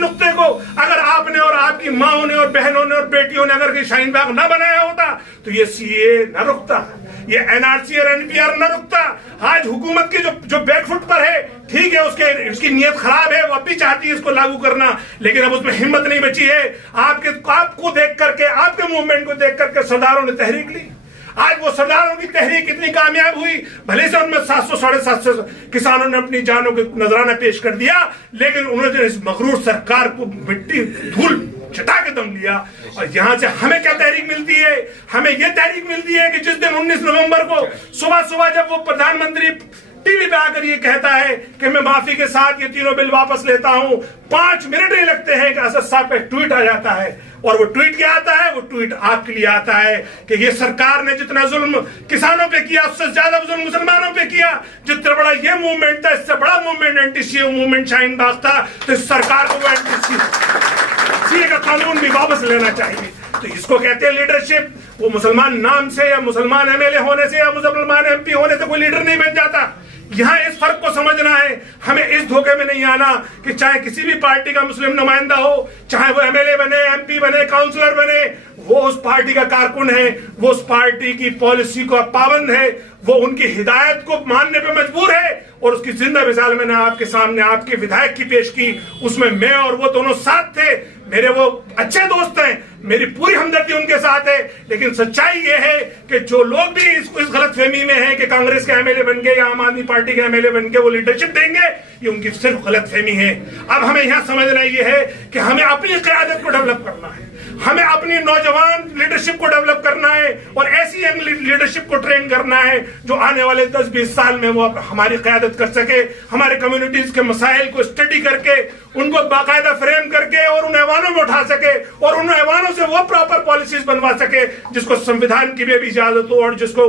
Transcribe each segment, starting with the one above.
नुक्ते को अगर आपने और आपकी माओ ने और बहनों ने और बेटियों ने अगर शाहीन बाग न बनाया होता तो ये सीए न रुकता, ये एनआरसी और एनपीआर न रुकता। आज हुकूमत की जो बैकफुट पर है, ठीक है, उसकी नीयत खराब है, वो अब भी चाहती है इसको लागू करना, लेकिन अब उसमें हिम्मत नहीं बची है। आपको देख करके, आपके मूवमेंट को देख करके सरदारों ने तहरीक ली। आज वो सरदारों की तहरीक इतनी कामयाब हुई, भले से उनमें 700 750 किसानों ने अपनी जानों के नजराना पेश कर दिया, लेकिन उन्होंने इस मगरूर सरकार को मिट्टी धूल चटा के दम लिया। और यहां से हमें क्या तहरीक मिलती है? हमें यह तहरीक मिलती है कि जिस दिन 19 नवंबर को सुबह सुबह जब वो प्रधानमंत्री टीवी पे आकर ये कहता है कि मैं माफी के साथ ये तीनों बिल वापस लेता हूं, 5 मिनट नहीं लगते हैं कि असद साहब पे ट्वीट आ जाता है। और वो ट्वीट क्या आता है? वो ट्वीट आपके लिए आता है कि ये सरकार ने जितना जुल्म किसानों पे किया, उससे ज्यादा जुल्म मुसलमानों पे किया। जितना बड़ा ये मूवमेंट था, इससे बड़ा movement anti-CA movement Shaheen Bagh था, तो इस सरकार को वो एंटी-सीए का कानून भी वापस लेना चाहिए। तो इसको कहते हैं लीडरशिप। वो मुसलमान नाम से या मुसलमान एमएलए होने से या मुसलमान एमपी होने से कोई लीडर नहीं बन जाता। यहां इस फर्क को समझना है, हमें इस धोखे में नहीं आना कि चाहे किसी भी पार्टी का मुस्लिम नुमाइंदा हो, चाहे वो एमएलए बने, एमपी बने, काउंसलर बने, वो उस पार्टी का कारकुन है, वो उस पार्टी की पॉलिसी को पाबंद है, वो उनकी हिदायत को मानने पे मजबूर है। और उसकी जिंदा मिसाल मैंने आपके सामने आपके विधायक की पेश की, उसमें मैं और वो दोनों साथ थे। मेरे वो अच्छे दोस्त हैं, मेरी पूरी हमदर्दी उनके साथ है। लेकिन सच्चाई ये है कि जो लोग भी इस गलतफहमी में हैं कि कांग्रेस के एमएलए बन गए या आम आदमी पार्टी के एमएलए बन के वो लीडरशिप देंगे, ये उनकी सिर्फ गलतफहमी है। अब हमें यहाँ समझना ये है कि हमें अपनी क़यादत को डेवलप करना है, हमें अपनी नौजवान लीडरशिप को डेवलप करना है और ऐसी यंग लीडरशिप को ट्रेन करना है जो आने वाले 10-20 साल में वो हमारी क़यादत कर सके, हमारे कम्युनिटीज के मसाइल को स्टडी करके उनको बाकायदा फ्रेम करके और उन ऐवानों में उठा सके और उन ऐवानों से वो प्रॉपर पॉलिसीज बनवा सके जिसको संविधान की भी इजाजत हो और जिसको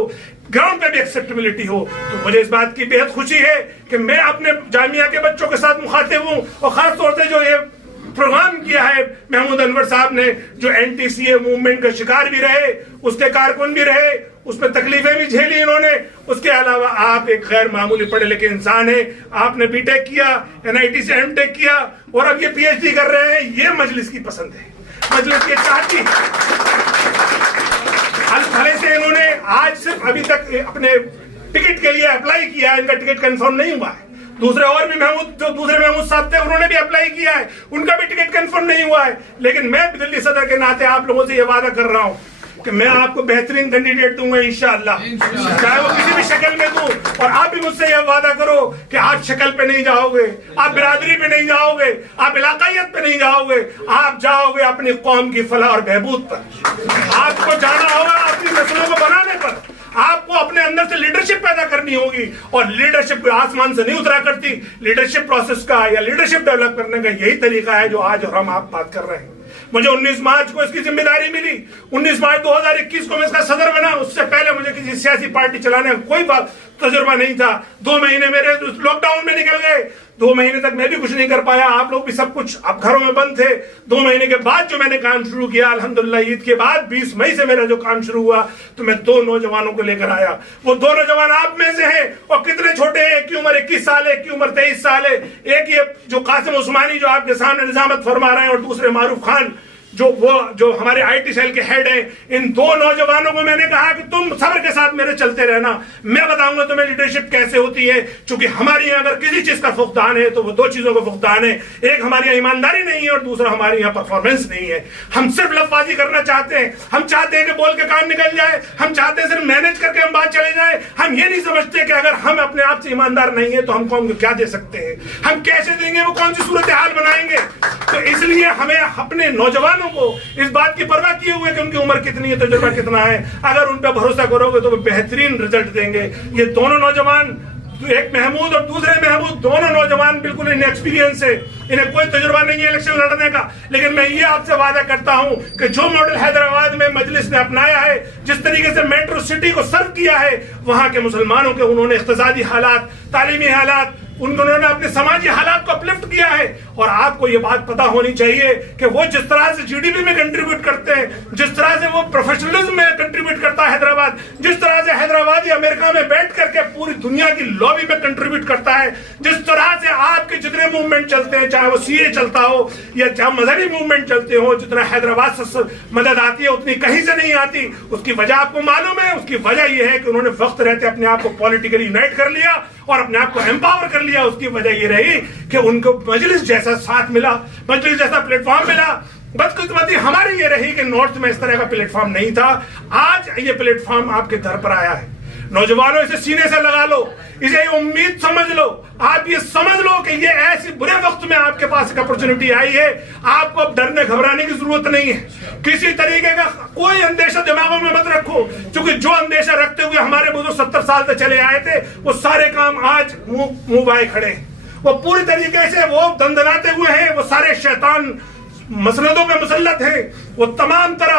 ग्राउंड पे भी एक्सेप्टेबिलिटी हो। तो मुझे इस बात की बेहद खुशी है कि मैं अपने जामिया के बच्चों के साथ मुखातिब हूँ और खास तौर से जो ये प्रोग्राम किया है महमूद अनवर साहब ने, जो एंटी-सीए मूवमेंट का शिकार भी रहे, उसके कारकुन भी रहे, उसमें तकलीफें भी झेली इन्होंने। उसके अलावा आप एक गैर मामूली पढ़े लिखे इंसान है, आपने बीटेक किया, एनआईटी से एमटेक किया और अब ये पीएचडी कर रहे हैं। ये मजलिस की पसंद है, मजलिस ये चाहती। भले से इन्होंने आज सिर्फ अभी तक अपने टिकट के लिए अप्लाई किया है, इनका टिकट कंफर्म नहीं हुआ है। दूसरे और भी दूसरे महमूद साहब थे, उन्होंने भी अप्लाई किया है, उनका भी टिकट कंफर्म नहीं हुआ है। लेकिन मैं दिल्ली सदर के नाते आप लोगों से ये वादा कर रहा हूं कि मैं आपको बेहतरीन कैंडिडेट दूंगा इंशाअल्लाह, चाहे वो किसी भी शक्ल में दूं। और आप भी मुझसे यह वादा करो कि आप शक्ल पे नहीं जाओगे, आप बिरादरी पे नहीं जाओगे, आप इलाकायत पे नहीं जाओगे, आप जाओगे अपनी कौम की फलाह और बहबूद पर। आपको जाना होगा अपनी नस्लों को बनाने पर, आपको अपने अंदर से लीडरशिप पैदा करनी होगी। और लीडरशिप आसमान से नहीं उतरा करती, लीडरशिप प्रोसेस का या लीडरशिप डेवलप करने का यही तरीका है जो आज हम आप बात कर रहे हैं। मुझे 19 मार्च को इसकी जिम्मेदारी मिली, 19 मार्च 2021 को मैं इसका सदर बना। उससे पहले मुझे किसी सियासी पार्टी चलाने का कोई तजुर्बा नहीं था। 2 महीने मेरे लॉकडाउन में निकल गए, 2 महीने तक मैं भी कुछ नहीं कर पाया, आप लोग भी सब कुछ आप घरों में बंद थे। 2 महीने के बाद जो मैंने काम शुरू किया, अल्हम्दुलिल्लाह ईद के बाद 20 मई से मेरा जो काम शुरू हुआ, तो मैं 2 नौजवानों को लेकर आया। वो 2 नौजवान आप में से हैं और कितने छोटे हैं, एक की उम्र 21 साल है, एक की उम्र 23 साल है। एक ये जो कासिम उस्मानी जो आपके सामने निजामत फरमा रहे हैं और दूसरे मारूफ खान जो हमारे आईटी सेल के हेड हैं। इन 2 नौजवानों को मैंने कहा कि तुम सब्र के साथ मेरे चलते रहना, मैं बताऊंगा तुम्हें लीडरशिप कैसे होती है। क्योंकि हमारे यहाँ अगर किसी चीज का फुकदान है तो वो 2 चीजों का फुकदान है, एक हमारी यहाँ ईमानदारी नहीं है और दूसरा हमारे यहाँ परफॉर्मेंस नहीं है। हम सिर्फ लफाजी करना चाहते हैं, हम चाहते हैं कि बोल के काम निकल जाए, हम चाहते हैं सिर्फ मैनेज करके हम बात चले जाए। हम ये नहीं समझते कि अगर हम अपने आप से ईमानदार नहीं है तो हम कौन को क्या दे सकते हैं, हम कैसे देंगे, वो कौन सी सूरत हाल बनाएंगे। तो इसलिए हमें अपने नौजवान को इस बात की परवाह किए हुए कि उनकी उम्र कितनी है, तजुर्बा कितना है, अगर उन पर भरोसा करोगे तो वो बेहतरीन रिजल्ट देंगे। ये दोनों नौजवान, एक महमूद और दूसरे महमूद, दोनों नौजवान बिल्कुल इनएक्सपीरियंस है, इन्हें कोई तजुर्बा नहीं है इलेक्शन लड़ने का। लेकिन मैं ये आपसे वादा करता हूं कि जो मॉडल हैदराबाद में मजलिस ने अपनाया है, जिस तरीके से मेट्रो सिटी को सर्व किया है, वहां के मुसलमानों के उन्होंने इक्तिसादी हालात, तालीमी हालात, उन्होंने अपने समाजी हालात को अपलिफ्ट किया है। और आपको ये बात पता होनी चाहिए कि वो जिस तरह से जीडीपी में कंट्रीब्यूट करते हैं, जिस तरह से वो प्रोफेशनलिज्म में कंट्रीब्यूट करता है हैदराबाद, जिस तरह से हैदराबादी अमेरिका में बैठ करके पूरी दुनिया की लॉबी में कंट्रीब्यूट करता है, जिस तरह से आपके जितने मूवमेंट चलते हैं, चाहे वो सीए चलता हो या चाहे मजहबी मूवमेंट चलते हो, जितना हैदराबाद से मदद आती है उतनी कहीं से नहीं आती। उसकी वजह आपको मालूम है। उसकी वजह यह है कि उन्होंने वक्त रहते अपने आप को पॉलिटिकली यूनाइट कर लिया और अपने आप को एम्पावर कर लिया। उसकी वजह ये रही कि उनको मजलिस जैसा साथ मिला, मजलिस जैसा प्लेटफॉर्म मिला। बदकिस्मती हमारी ये रही कि नॉर्थ में इस तरह का प्लेटफॉर्म नहीं था। आज ये प्लेटफॉर्म आपके दर पर आया है। नौजवानों, इसे सीने से लगा लो, इसे उम्मीद समझ लो। आप ये समझ लो कि ये ऐसे बुरे वक्त में आपके पास एक अपॉर्चुनिटी आई है। आपको अब डरने घबराने की जरूरत नहीं है। किसी तरीके का कोई अंदेशा दिमागों में मत रखो, क्योंकि जो अंदेशा रखते हुए हमारे बुजुर्ग 70 साल से चले आए थे, वो सारे काम आज मुंह बाए खड़े। वो पूरी तरीके से वो दंदनाते हुए हैं। वो सारे शैतान मसनदों में मुसल्लत है। वो तमाम तरह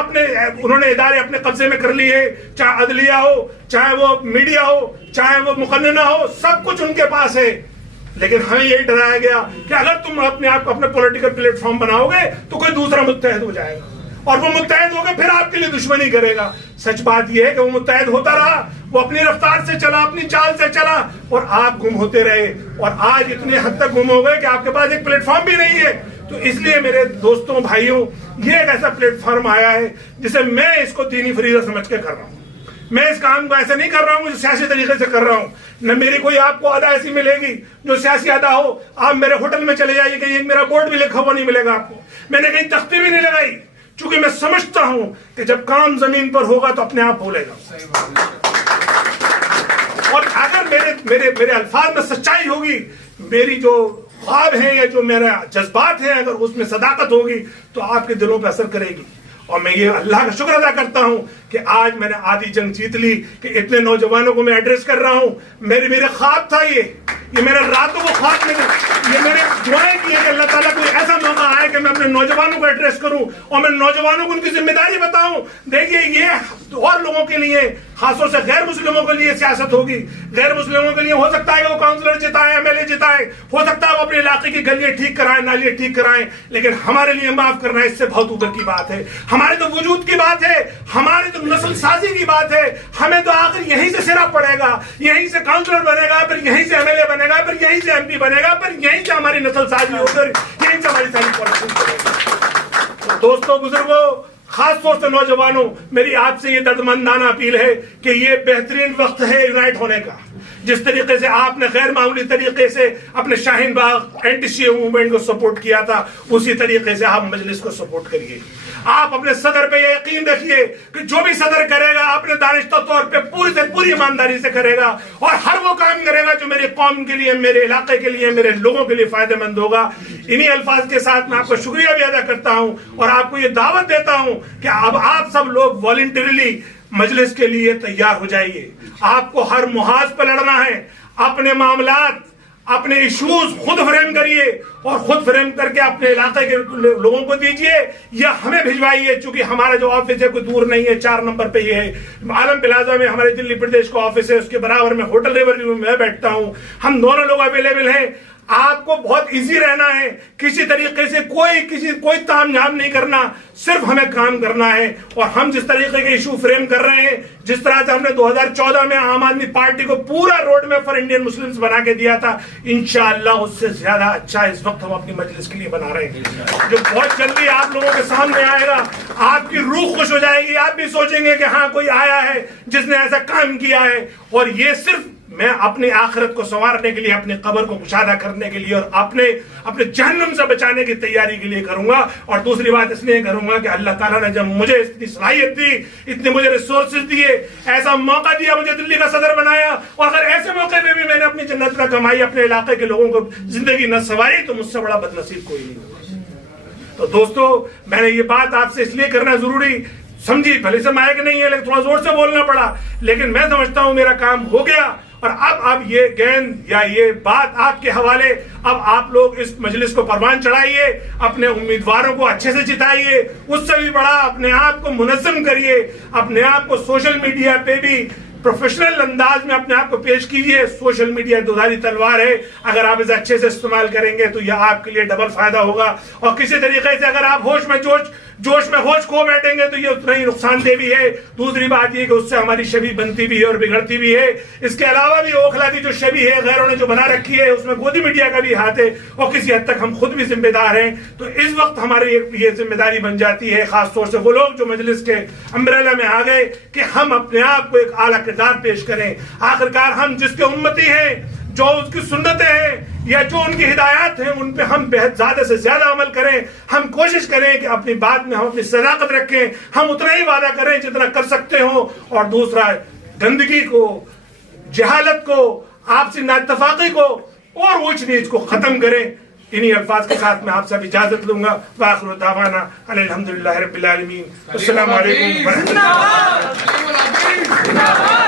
उन्होंने इदारे अपने कब्जे में कर लिए, चाहे अदलिया हो, चाहे वो मीडिया हो, चाहे वो मुकन्नना हो, सब कुछ उनके पास है। लेकिन हमें यही डराया गया कि अगर तुम अपने आप को अपने पॉलिटिकल प्लेटफॉर्म बनाओगे तो कोई दूसरा मुत्तहद हो जाएगा, और वो मुत्तहद होकर फिर आपके लिए दुश्मनी करेगा। सच बात यह है कि वो मुत्तहद होता रहा, वो अपनी रफ्तार से चला, अपनी चाल से चला, और आप गुम होते रहे। और आज इतने हद तक गुम हो गए कि आपके पास एक प्लेटफॉर्म भी नहीं है। तो इसलिए मेरे दोस्तों, भाइयों, ये एक ऐसा प्लेटफॉर्म आया है जिसे मैं इसको दीनी फरीजा समझ के कर रहा हूँ। मैं इस काम को ऐसे नहीं कर रहा हूँ मुझे सियासी तरीके से कर रहा हूँ। न मेरी कोई आपको अदा ऐसी मिलेगी जो सियासी अदा हो। आप मेरे होटल में चले जाइए, कहीं मेरा बोर्ड भी लिखा हुआ नहीं मिलेगा आपको। मैंने कहीं तख्ती भी नहीं लगाई, क्योंकि मैं समझता हूं कि जब काम जमीन पर होगा तो अपने आप भूलेगा। और अगर मेरे अल्फाज में सच्चाई होगी, मेरी जो ख्वाब है या जो मेरा जज्बात है, अगर उसमें सदाकत होगी तो आपके दिलों पर असर करेगी। और मैं ये अल्लाह का शुक्र अदा करता हूं कि आज मैंने आधी जंग जीत ली कि इतने नौजवानों को मैं एड्रेस कर रहा हूं। मेरे ख्वाब था ये मेरे रातों को ख्वाब में, ये मेरे दुआएं की है कि अल्लाह ताला कोई ऐसा मौका आए कि मैं अपने नौजवानों को एड्रेस करूं और मैं नौजवानों को उनकी जिम्मेदारी बताऊं। देखिए, ये और लोगों के लिए, खासतौर से गैर मुस्लिमों के लिए सियासत होगी। गैर मुस्लिमों के लिए हो सकता है कि वो काउंसलर जिताए, एमएलए जिताए, हो सकता है वो अपने इलाके की गलियां ठीक कराएं, नालियां ठीक कराएं, लेकिन हमारे लिए माफ करना इससे बहुत ऊपर की बात है। हमारे तो वजूद की बात है, हमारी तो नस्ल साजी की बात है। हमें तो आखिर यहीं से सिरा पड़ेगा, यहीं से काउंसलर बनेगा, फिर यहीं से एमएलए बनेगा, फिर यहीं से एमपी बनेगा, फिर यहीं से हमारी नस्ल साजी होकर यहीं से हमारी सारी पॉलिटिक्स बनेगी। दोस्तों, बुजुर्गों, खास तौर से नौजवानों, मेरी आपसे ये दर्दमंदाना अपील है कि ये बेहतरीन वक्त है यूनाइट होने का। जिस तरीके से आपने गैर मामूली तरीके से अपने शाहीन बाग एंटी शिया मूवमेंट को सपोर्ट किया था, उसी तरीके से आप मजलिस को सपोर्ट करिए। आप अपने सदर पे ये यकीन रखिए कि जो भी सदर करेगा अपने दानिश्ता तौर पे पूरी से पूरी ईमानदारी से करेगा और हर वो काम करेगा जो मेरी कौम के लिए, मेरे इलाके के लिए, मेरे लोगों के लिए फायदेमंद होगा। इन्हीं अल्फाज के साथ मैं आपका शुक्रिया भी अदा करता हूं और आपको ये दावत देता हूं कि अब आप सब लोग वॉलंटरली मजलिस के लिए तैयार हो जाइए। आपको हर मुहाज पर लड़ना है। अपने मामलात, अपने इश्यूज खुद फ्रेम करिए और खुद फ्रेम करके अपने इलाके के लोगों को दीजिए या हमें भिजवाइए, क्योंकि हमारा जो ऑफिस है कोई दूर नहीं है, 4 नंबर पे ये है। आलम प्लाजा में हमारे दिल्ली प्रदेश का ऑफिस है, उसके बराबर में होटल रिवरव्यू में मैं बैठता हूं। हम दोनों लोग अवेलेबल हैं। आपको बहुत इजी रहना है, किसी तरीके से कोई तामझाम नहीं करना, सिर्फ हमें काम करना है। और हम जिस तरीके के इशू फ्रेम कर रहे हैं, जिस तरह से हमने 2014 में आम आदमी पार्टी को पूरा road map for Indian Muslims बना के दिया था, इंशाअल्लाह उससे ज्यादा अच्छा इस वक्त हम अपनी मजलिस के लिए बना रहे हैं, जो बहुत जल्दी आप लोगों के सामने आएगा। आपकी रूह खुश हो जाएगी, आप भी सोचेंगे कि हाँ, कोई आया है जिसने ऐसा काम किया है। और ये सिर्फ मैं अपनी आखिरत को संवारने के लिए, अपनी कब्र को कुशादा करने के लिए और अपने जहन्नुम से बचाने की तैयारी के लिए करूंगा। और दूसरी बात इसलिए करूंगा कि अल्लाह ताला ने जब मुझे इतनी सलाहियत दी, इतने मुझे रिसोर्सेज दिए, ऐसा मौका दिया, मुझे दिल्ली का सदर बनाया, और अगर ऐसे मौके पे भी मैंने अपनी जन्नत न कमाई, अपने इलाके के लोगों को जिंदगी न संवारी, तो मुझसे बड़ा बदनसीब कोई नहीं होगा। तो दोस्तों, मैंने ये बात आपसे इसलिए करना जरूरी समझी, भले से माइक नहीं है लेकिन थोड़ा जोर से बोलना पड़ा, लेकिन मैं समझता हूं मेरा काम हो गया। और अब ये गेंद या ये बात आपके हवाले। अब आप लोग इस मजलिस को परवान चढ़ाइए, अपने उम्मीदवारों को अच्छे से जिताइए, उससे भी बड़ा अपने आप को मुनज़्ज़म करिए, अपने आप को सोशल मीडिया पे भी प्रोफेशनल अंदाज में अपने आप को पेश कीजिए। सोशल मीडिया दुधारी तलवार है, अगर आप इसे अच्छे से इस्तेमाल करेंगे तो यह आपके लिए डबल फायदा होगा, और किसी तरीके से अगर आप जोश में होश खो बैठेंगे तो ये उतना ही नुकसानदेह भी है। दूसरी बात ये कि उससे हमारी छवि बनती भी है और बिगड़ती भी है। इसके अलावा भी ओखला की जो छवि है गैरों ने जो बना रखी है, उसमें गोदी मीडिया का भी हाथ है, और किसी हद तक हम खुद भी जिम्मेदार हैं। तो इस वक्त हमारी ये जिम्मेदारी बन जाती है, खासतौर से वो लोग जो मजलिस के अम्ब्रेला में आ गए, कि हम अपने आप को एक आला किरदार पेश करें। आखिरकार हम जिसके उम्मती हैं, जो उसकी सुन्नतें हैं या जो उनकी हिदायत हैं, उन पे हम ज्यादा से ज्यादा अमल करें। हम कोशिश करें कि अपनी बात में हम अपनी सदाकत रखें, हम उतना ही वादा करें जितना कर सकते हो। और दूसरा, गंदगी को, जहालत को, आपसी नाइत्तफाकी को और ऊंच नीच को खत्म करें। इन्हीं अल्फाज के साथ मैं आपसे इजाजत लूंगा। वाखिरु दावाना अल्हम्दुलिल्लाहि रब्बिल आलमीन। अस्सलामु अलैकुम व रहमतुल्लाहि व बरकातुहू।